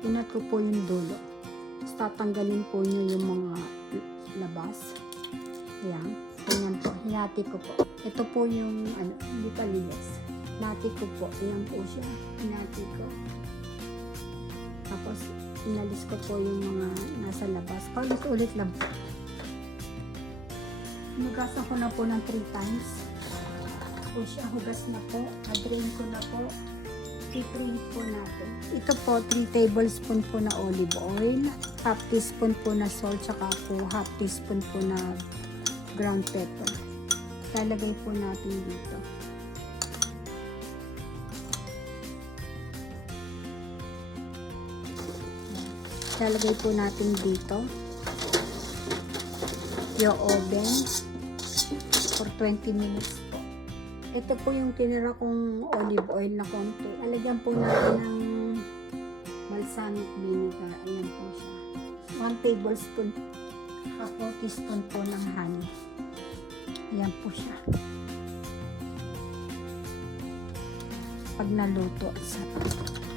Pinat ko po yung dulo. Tapos tatanggalin po nyo yung mga labas. Ayan. Ganyan po. Hinati ko po. Ito po yung, hindi pa ligas. Hinati ko po. Ayan po siya. Hinati ko. Tapos, inalis ko po yung mga nasa labas. Paulit-ulit lang po. Hinugasan ko na po ng 3 times. Po siya. Hugas na po. Na-drain ko na po. I-drain po natin. Ito po, 3 tablespoon po na olive oil. Half teaspoon po na salt. Tsaka po half teaspoon po na ground pepper. Lalagay po natin dito. Lalagay po natin dito yung oven for 20 minutes po. Ito po yung tinira kong olive oil na konti. Lalagyan po natin ng balsamic vinegar. Ayan po siya. 1 tablespoon. Ako teaspoon po ng honey. Ayan po siya. Pag naluto,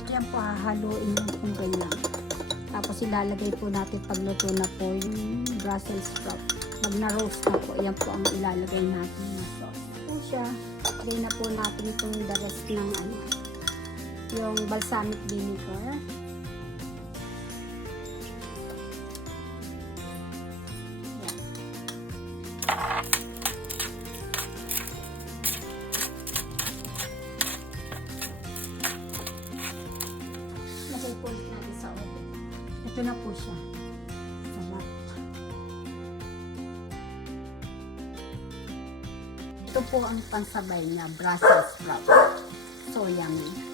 ayan po, hahaluin yung kung ganyan. Tapos ilalagay po natin pagluto na po yung Brussels sprout. Pag na-roast na po, ayan po ang ilalagay natin na sauce. Po siya. Lagay na po natin itong the rest ng yung balsamic vinegar. Lagay po natin sa oven. Ito na po siya. Sarap. Ito po ang pansabay niya, Brussels sprout. So yummy.